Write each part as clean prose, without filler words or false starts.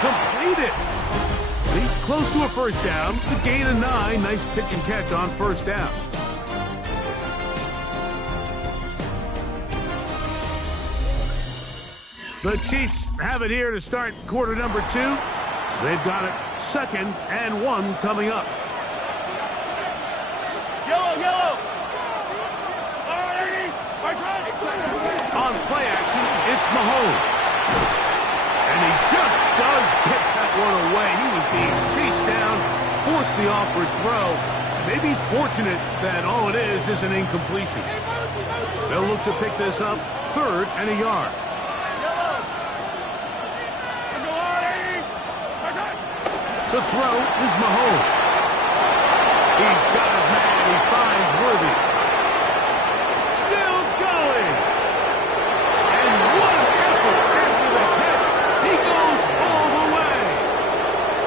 completed. He's close to a first down. The gain of 9. Nice pitch and catch on first down. The Chiefs have it here to start quarter number 2. They've got it 2nd and 1 coming up. Yellow! On play action, it's Mahomes. And he just does get that one away. He was being chased down, forced the awkward throw. Maybe he's fortunate that all it is an incompletion. They'll look to pick this up 3rd and a yard. To throw is Mahomes. He's got his man. He finds Worthy. Still going. And what an effort after the catch. He goes all the way.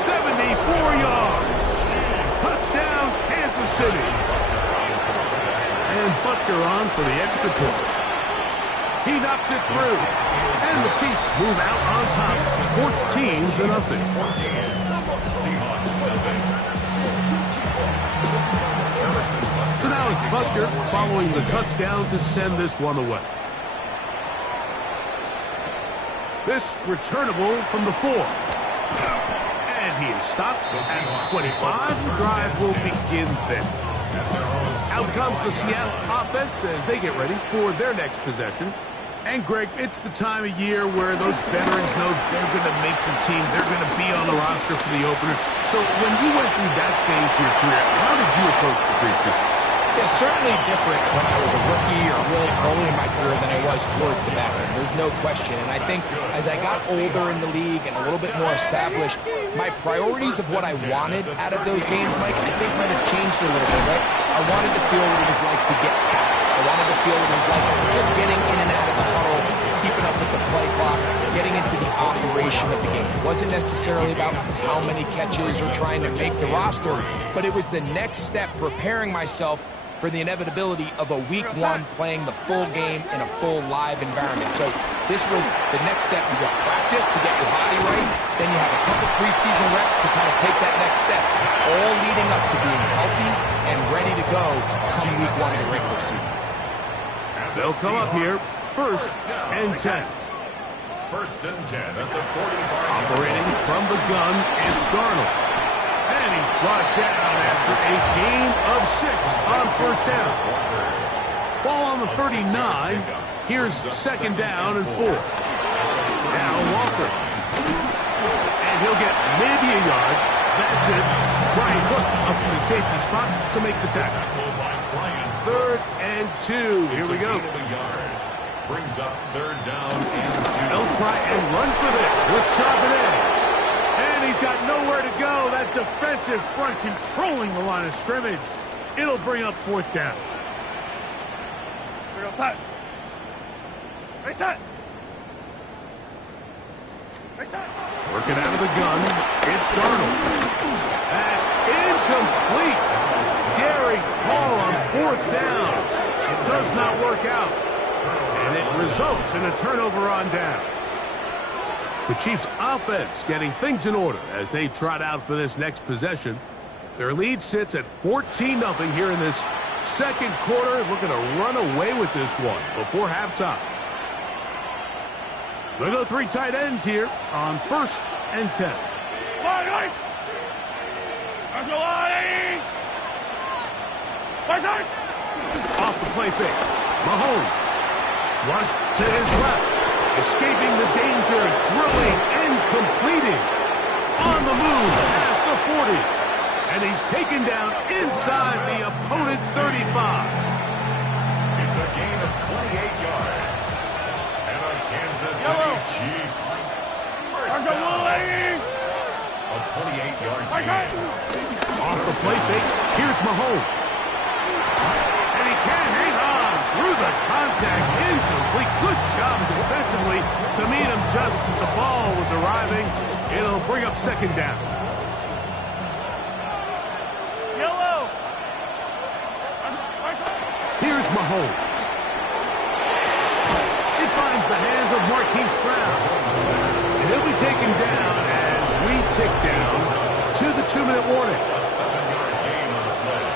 74 yards. Touchdown, Kansas City. And Butker on for the extra point. He knocks it through. And the Chiefs move out on top. 14-0. So now it's Butker following the touchdown to send this one away. This returnable from the 4. And he is stopped at 25. The drive will begin then. Out comes the Seattle offense as they get ready for their next possession. And, Greg, it's the time of year where those veterans know they're going to make the team. They're going to be on the roster for the opener. So when you went through that phase of your career, how did you approach the preseason? Yeah, certainly different when I was a rookie or really early in my career than I was towards the back end. There's no question. And I think as I got older in the league and a little bit more established, my priorities of what I wanted out of those games, Mike, I think might have changed a little bit, right? I wanted to feel what it was like to get tackled. I wanted to feel what it was like just getting in and out of the huddle, keeping up with the play clock, getting into the operation of the game. It wasn't necessarily about how many catches or trying to make the roster, but it was the next step, preparing myself for the inevitability of a week 1 playing the full game in a full live environment. So this was the next step. You got practice to get your body right, then you have a couple preseason reps to kind of take that next step, all leading up to being healthy and ready to go come week 1 of the regular season. They'll come up here, 1st and 10. 1st and 10 at the 40. Operating from the gun, it's Darnold. And he's brought down after a gain of 6 on first down. Ball on the 39. Here's 2nd down and 4. Now Walker. And he'll get maybe a yard. That's it. Brian Cook up in the safety spot to make the tackle. 3rd and 2. Here we go. Brings up 3rd down and 2. They'll try and run for this with Charbonnet. And he's got nowhere to go. That defensive front controlling the line of scrimmage. It'll bring up 4th down. Reset. Working out of the gun. It's Darnold. That's incomplete. Gary Hall on 4th down. It does not work out. And it results in a turnover on down. The Chiefs' offense getting things in order as they trot out for this next possession. Their lead sits at 14-0 here in this 2nd quarter. Looking to run away with this one before halftime. They'll go 3 tight ends here on 1st and 10. Off the play fake. Mahomes. Flushed to his left. Escaping the danger, throwing and completing. On the move past the 40. And he's taken down inside the opponent's 35. It's a gain of 28 yards. And a Kansas City Chiefs first down. A 28-yard gain. Off the play fake, here's Mahomes. And he can't hang on through the contact. Incomplete. Good job defensively to meet him just as the ball was arriving. It'll bring up 2nd down. Here's Mahomes. It finds the hands of Marquise Brown. And he'll be taken down as We tick down to the 2-minute warning. A 7-yard gain on the play.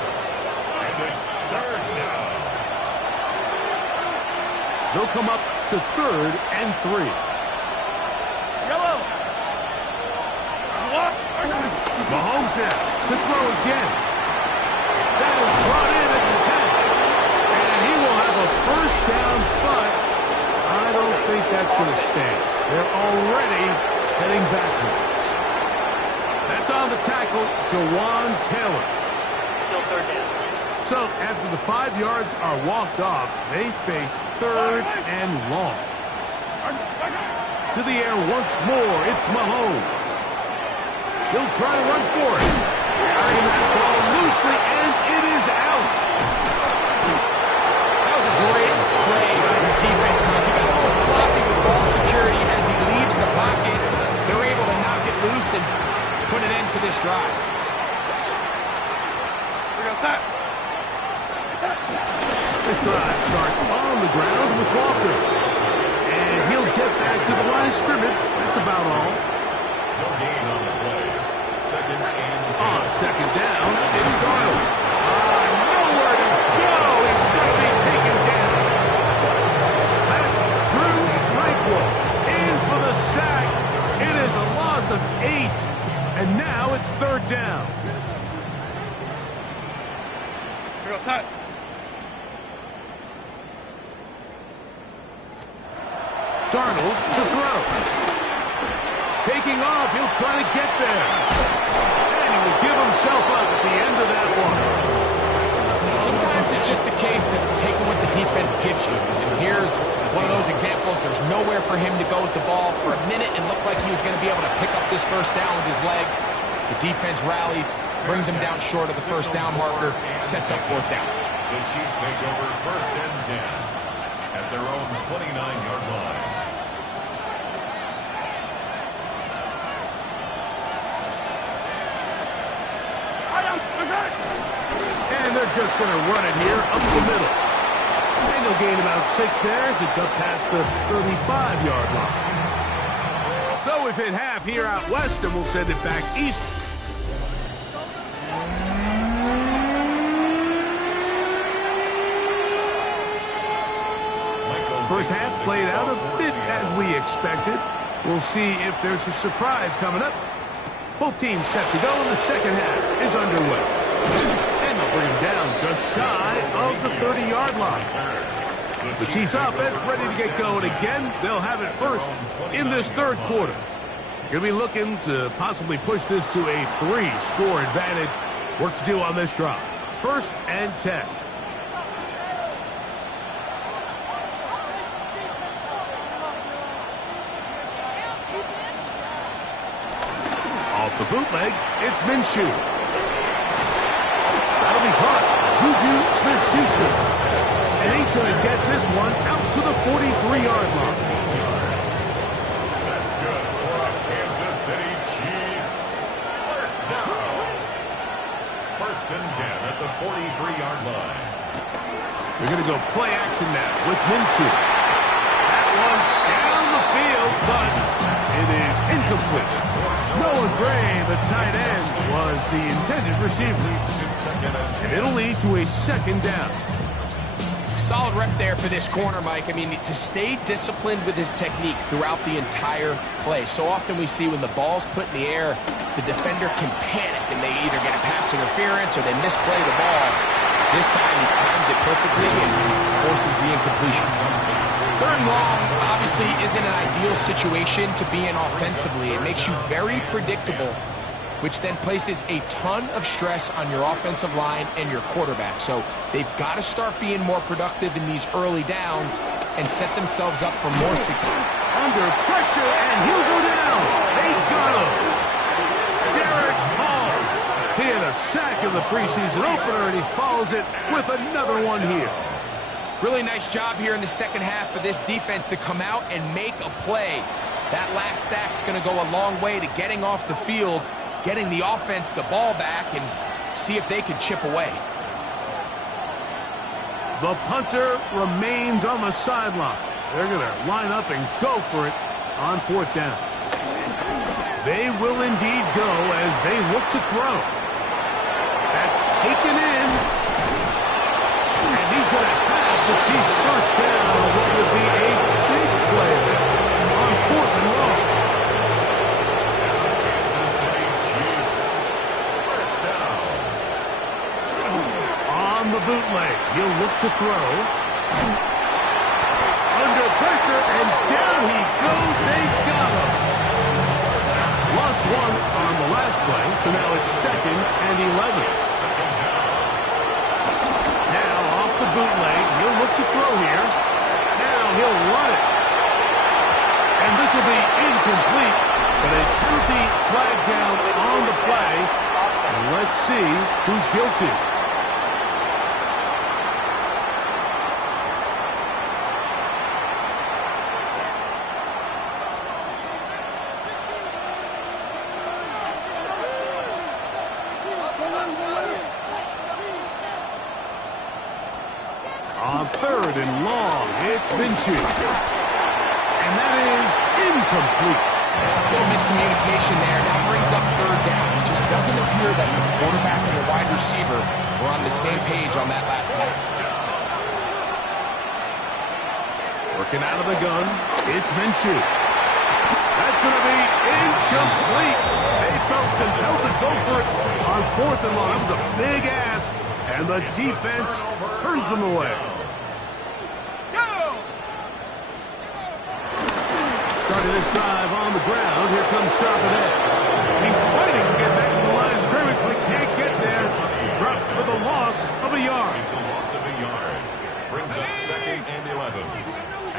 And it's third down. They'll come up to 3rd and 3. Mahomes now to throw again. That is brought in at the 10. And he will have a first down, but I don't think that's going to stand. They're already heading backwards. That's on the tackle, Jawan Taylor. Still third down. So after the 5 yards are walked off, they face 3rd and long. To the air once more, it's Mahomes. He'll try to run for it. Carrying that ball loosely, and it is out. That was a great play by the defense. He got a little sloppy with ball security as he leaves the pocket. They're able to knock it loose and put an end to this drive. This drive starts on the ground with Walker. And he'll get back to the line of scrimmage. That's about all. No gain on the play. Second and 10. On second down, it's Darnold. Nowhere to go. He's going to be taken down. That's Drew Tranquil in for the sack. It is a loss of 8. And now it's 3rd down. Darnold to throw. Taking off, he'll try to get there. And he will give himself up at the end of that one. Sometimes it's just a case of taking what the defense gives you. And here's one of those examples. There's nowhere for him to go with the ball. For a minute, it looked like he was going to be able to pick up this first down with his legs. The defense rallies, brings him down short of the first down marker, sets up 4th down. The Chiefs take over 1st and 10 at their own 29-yard line. And they're just going to run it here up the middle. And they'll gain about 6 there as it's up past the 35-yard line. So we've hit half here out west, and we'll send it back east. First half played out a bit as we expected. We'll see if there's a surprise coming up. Both teams set to go, and the second half is underway. And they'll bring him down just shy of the 30-yard line. The Chiefs offense ready to get going again. They'll have it first in this 3rd quarter. Going to be looking to possibly push this to a 3-score advantage. Work to do on this drive. 1st and 10. Off the bootleg, it's Minshew. That'll be caught. Juju Smith-Schuster. And he's going to get this one out to the 43-yard line. That's good for the Kansas City Chiefs. First down. 1st and 10 at the 43-yard line. They're going to go play action now with Minshew. That one down the field, but it is incomplete. Noah Gray, the tight end, was the intended receiver. And it'll lead to a 2nd down. Solid rep there for this corner, Mike. I mean, to stay disciplined with his technique throughout the entire play. So often we see when the ball's put in the air, the defender can panic and they either get a pass interference or they misplay the ball. This time he times it perfectly and forces the incompletion. 3rd and long obviously isn't an ideal situation to be in offensively. It makes you very predictable, which then places a ton of stress on your offensive line and your quarterback. So they've got to start being more productive in these early downs and set themselves up for more success. Under pressure, and he'll go down. They got him. Derek Hall. He had a sack in the preseason opener, and he follows it with another one here. Really nice job here in the second half for this defense to come out and make a play. That last sack's going to go a long way to getting off the field, getting the offense the ball back, and see if they can chip away. The punter remains on the sideline. They're going to line up and go for it on 4th down. They will indeed go as they look to throw. That's taken in. And he's going to have the Chiefs first down on what would be a big play there on 4th and long. Kansas City Chiefs. First down. On the bootleg, he'll look to throw. Under pressure, and down he goes. They got him. Lost one on the last play, so now it's 2nd and 11. Now off the bootleg, he'll look to throw here. Now he'll run it. And this will be incomplete, but a penalty flag down on the play. And let's see who's guilty. On 3rd and long, it's Minshew. And that is incomplete. Little miscommunication there. Now brings up 3rd down. It just doesn't appear that the quarterback and the wide receiver were on the same page on that last pass. Working out of the gun, it's Minshew. That's going to be incomplete. They felt compelled to go for it on 4th and long. That was a big ask, and the defense turns them away. Starting this drive on the ground, here comes Charbonnet. He's fighting to get back to the line of scrimmage, but can't get there. Dropped for the loss of a yard. It's a loss of a yard. Brings up 2nd and 11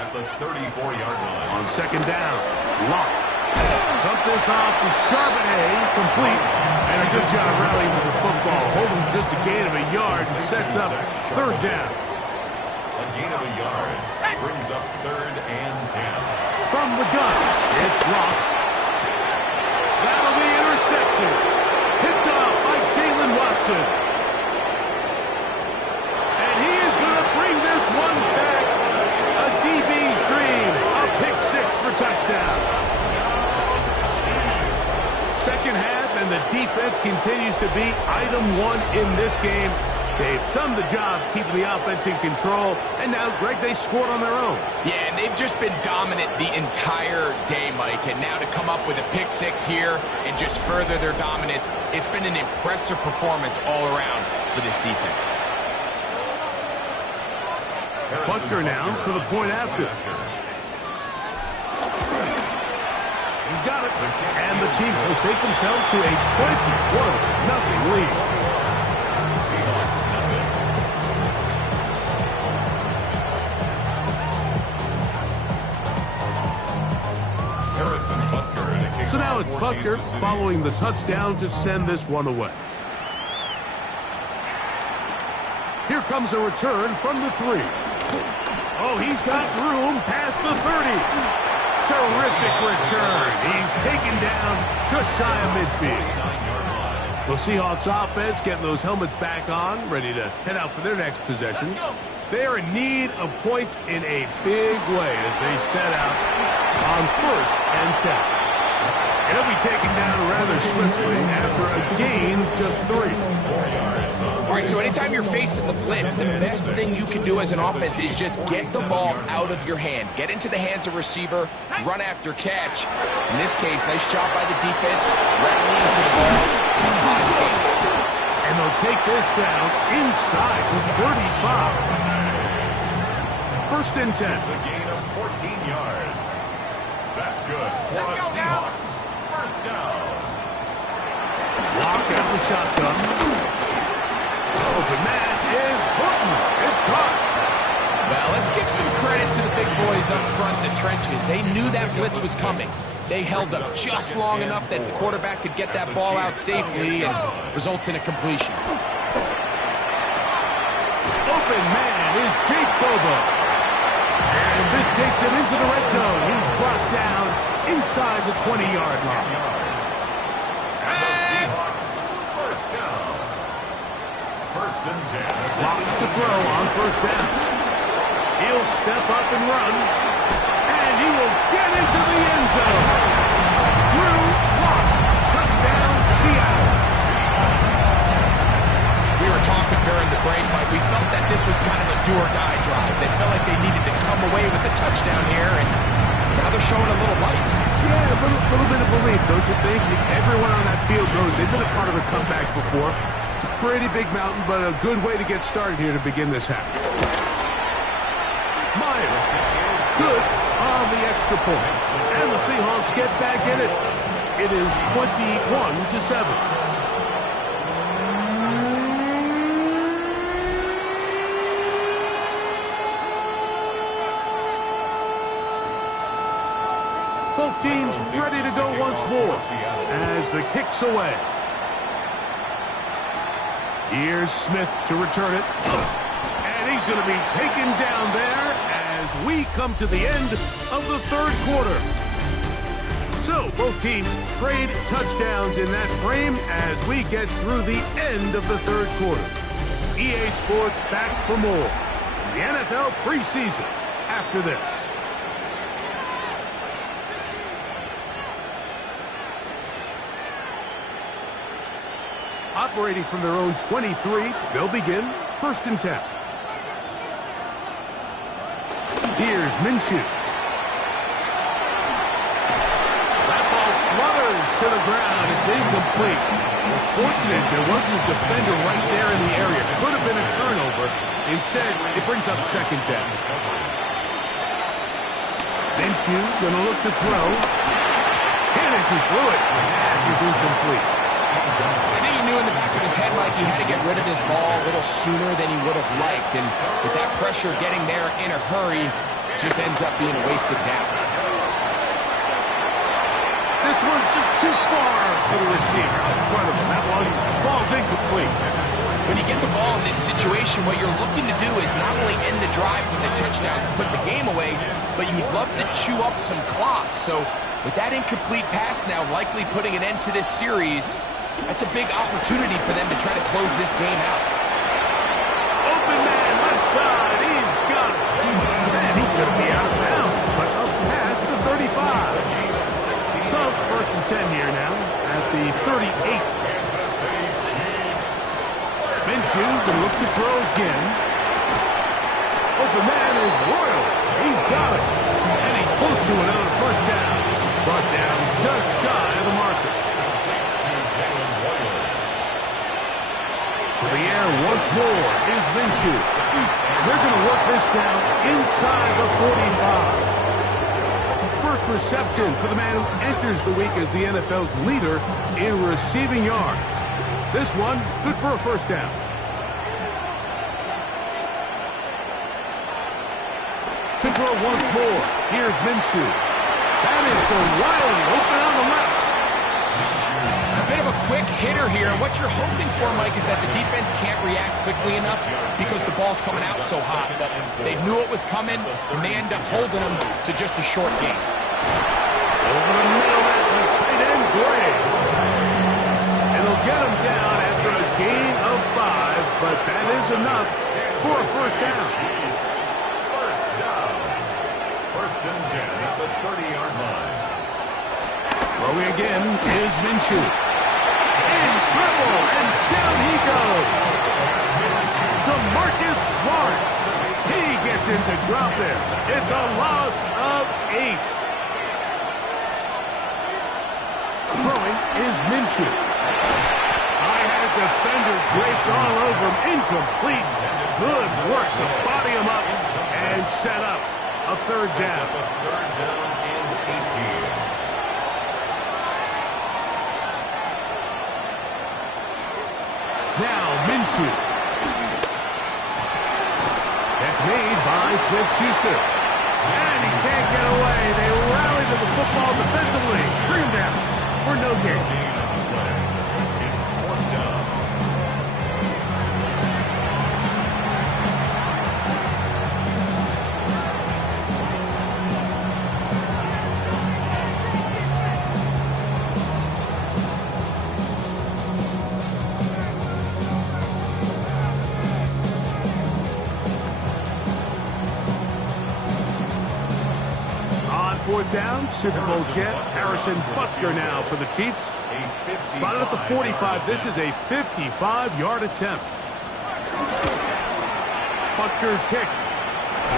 at the 34-yard line. On 2nd down, Locke. Dump this off to Charbonnet, complete. And a good job rallying to the football. Holding just a gain of a yard and sets up 3rd down. A gain of a yard brings up 3rd and 10. From the gun, it's Locke. That'll be intercepted. Picked off by Jalen Watson. And he is going to bring this one back. A DB's dream. A pick 6 for touchdown. 2nd half, and the defense continues to be item 1 in this game. They've done the job keeping the offense in control, and now, Greg, they scored on their own. Yeah, and they've just been dominant the entire day, Mike. And now to come up with a pick 6 here and just further their dominance, it's been an impressive performance all around for this defense. Butker now for the point after. He's got it. And the Chiefs will take themselves to a 21-0 lead. So now it's Butker following the touchdown to send this one away. Here comes a return from the 3. Oh, he's got room past the 30. Terrific return. He's taken down just shy of midfield. The Seahawks offense getting those helmets back on, ready to head out for their next possession. They are in need of points in a big way as they set out on 1st and 10. It'll be taken down rather swiftly after a gain just 3. All right, so anytime you're facing the blitz, the best thing you can do as an offense is just get the ball out of your hand. Get into the hands of receiver, run after catch. In this case, nice job by the defense, rallying to the ball. And they'll take this down inside the 35. 1st and 10. It's a gain of 14 yards. That's good for the Seahawks. First down. Lock out the shotgun. Open man is Horton. It's caught. Well, let's give some credit to the big boys up front in the trenches. They knew that blitz was coming. They held up just long enough that the quarterback could get that ball out safely and results in a completion. Open man is Jake Bobo. And this takes him into the red zone. He's brought down inside the 20-yard line. And the Seahawks, first down. 1st and 10. Locks to throw on 1st down. He'll step up and run. And he will get into the end zone. Through Locke. little bit of belief, don't you think? Everyone on that field knows they've been a part of a comeback before. It's a pretty big mountain, but a good way to get started here to begin this half. Meyer, good on the extra point. And the Seahawks get back in it. It is 21-7. Both teams ready to go once more as the kick's away. Here's Smith to return it. And he's going to be taken down there as we come to the end of the third quarter. So both teams trade touchdowns in that frame as we get through the end of the third quarter. EA Sports back for more. The NFL preseason after this. Operating from their own 23, they'll begin 1st and 10. Here's Minshew. That ball flutters to the ground. It's incomplete. Fortunate there wasn't a defender right there in the area. Could have been a turnover. Instead, it brings up 2nd down. Minshew going to look to throw. And as he threw it, the pass is incomplete. I think he knew in the back of his head like he had to get rid of his ball a little sooner than he would have liked. And with that pressure getting there in a hurry, just ends up being a wasted down. This one just too far for the receiver out in front of him. That one falls incomplete. When you get the ball in this situation, what you're looking to do is not only end the drive with a touchdown to put the game away, but you'd love to chew up some clock. So with that incomplete pass now likely putting an end to this series, that's a big opportunity for them to try to close this game out. Open man, left side. He's got it. Man, he's going to be out of bounds, but up past the 35. So, 1st and 10 here now at the 38. Minshew going to look to throw again. Open man is Royals. He's got it. And he's close to another 1st down. He's brought down just shy of the marker. To the air once more is Minshew. And they're going to work this down inside the 45. First reception for the man who enters the week as the NFL's leader in receiving yards. This one, good for a 1st down. To throw once more, here's Minshew. That is to Riley, open on the left. A bit of a quick hitter here. What you're hoping for, Mike, is that the defense can't react quickly enough because the ball's coming out so hot. But they knew it was coming, and they end up holding them to just a short game. Over the middle, that's the tight end, Gray. And they'll get him down after a gain of 5, but that is enough for a 1st down. 1st and 10 at the 30-yard line. Throwing again is Minshew. In trouble, and down he goes. DeMarcus Lawrence. He gets in to drop it. It's a loss of 8. Throwing is Minshew. I had defender draped all over him. Incomplete. Good work to body him up and set up a 3rd down. 3rd down and 18. Now Minshew. That's made by Smith-Schuster. And he can't get away. They rally to the football defensively. Bring him down for no gain. It's 4th down. On 4th down, Super Bowl champ Harrison Butker now for the Chiefs. Spotted at the 45. This is a 55-yard attempt. Butker's kick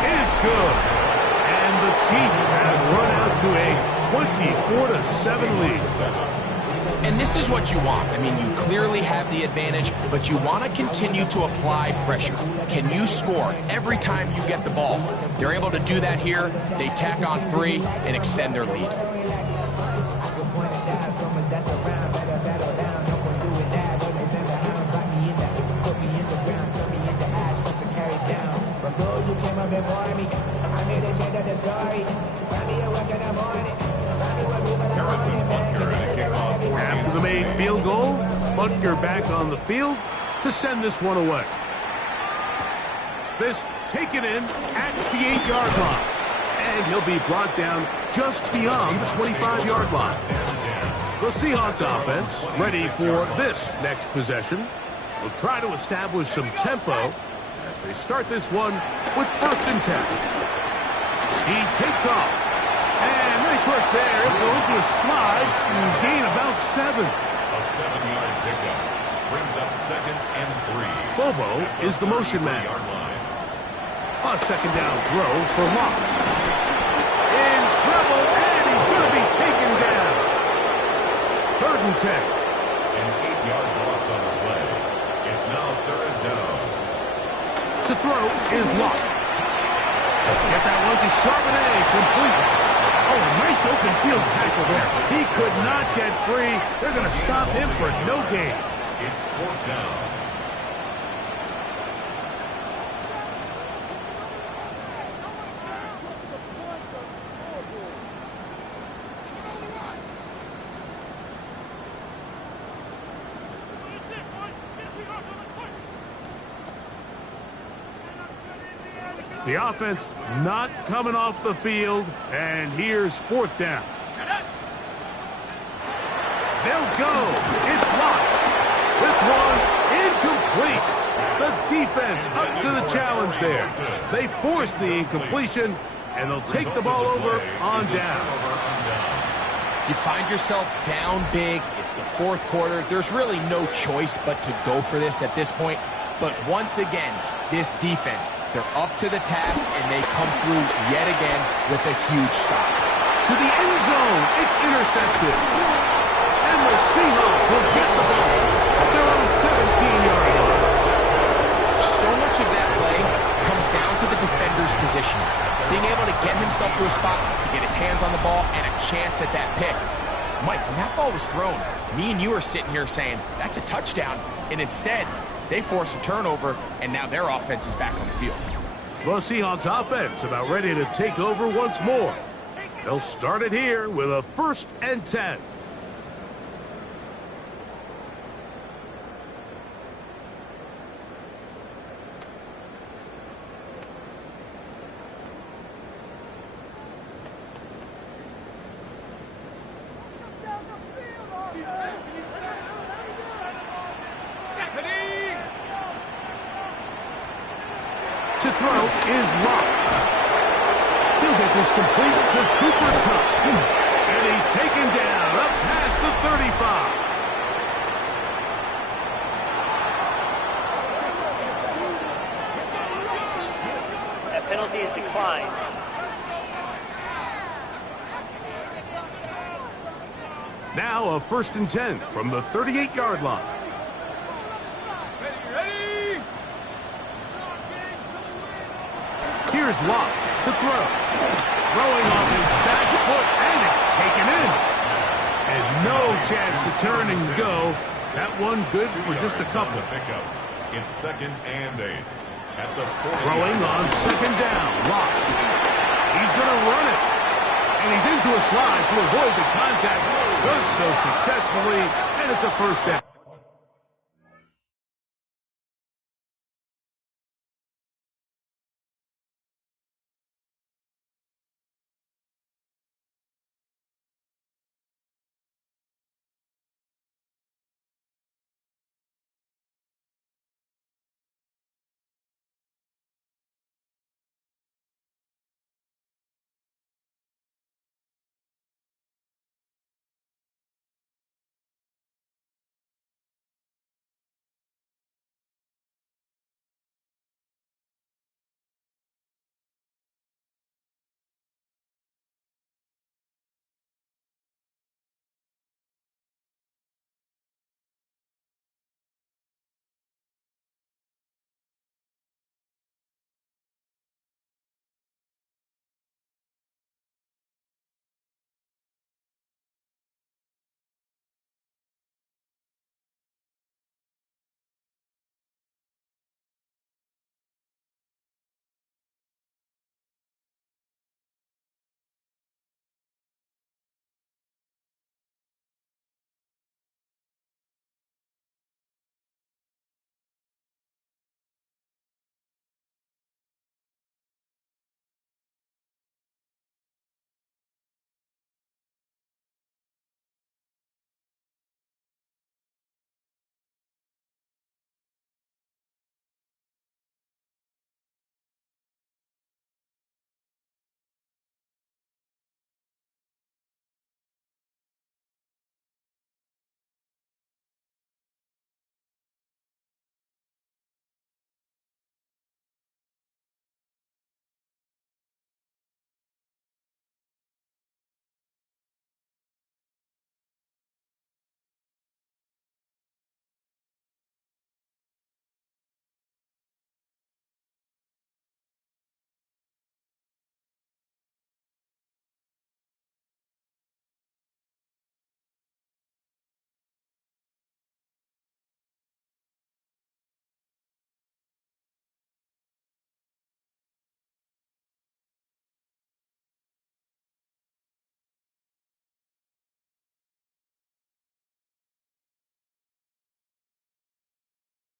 is good. And the Chiefs have run out to a 24-7 lead. And this is what you want. I mean, you clearly have the advantage, but you want to continue to apply pressure. Can you score every time you get the ball? They're able to do that here. They tack on 3 and extend their lead. After the made field goal, Butker back on the field to send this one away. This taken in at the 8-yard line. And he'll be brought down just beyond the 25-yard line. The Seahawks offense ready for this next possession. Will try to establish some tempo as they start this one with 1st and 10. He takes off. And nice work there. He'll go into a slide and gain about 7. A 7-yard pickup brings up 2nd and 3. Bobo is the motion man. A 2nd down throw for Locke. In trouble, and he's going to be taken down. 3rd and 10. An 8-yard loss on the play. It's now 3rd down. To throw is Locke. Get that one to Charbonnet, complete. Oh, a nice open field tackle there. He could not get free. They're going to stop him for no gain. It's 4th down. The offense not coming off the field, and here's 4th down. They'll go. It's Locke. This one incomplete. The defense up to the challenge there. They force the incompletion, and they'll take the ball over on down. You find yourself down big. It's the 4th quarter. There's really no choice but to go for this at this point. But once again, this defense, they're up to the task, and they come through yet again with a huge stop. To the end zone, it's intercepted. And the Seahawks will get the ball at their own 17-yard line. So much of that play comes down to the defender's position. Being able to get himself to a spot to get his hands on the ball and a chance at that pick. Mike, when that ball was thrown, me and you are sitting here saying, that's a touchdown. And instead, they force a turnover, and now their offense is back on the field. The Seahawks offense about ready to take over once more. They'll start it here with a 1st and 10. To throw is Locke. He'll get this complete to Cooper Kupp. And he's taken down up past the 35. That penalty is declined. Now a 1st and 10 from the 38-yard line. Here's Locke to throw. Throwing off his back foot, and it's taken in. And no chance to turn and go. That one good for just a couple. Pickup. It's 2nd and 8. At the 40. Throwing on 2nd down. Locke. He's going to run it. And he's into a slide to avoid the contact. Does so successfully, and it's a 1st down.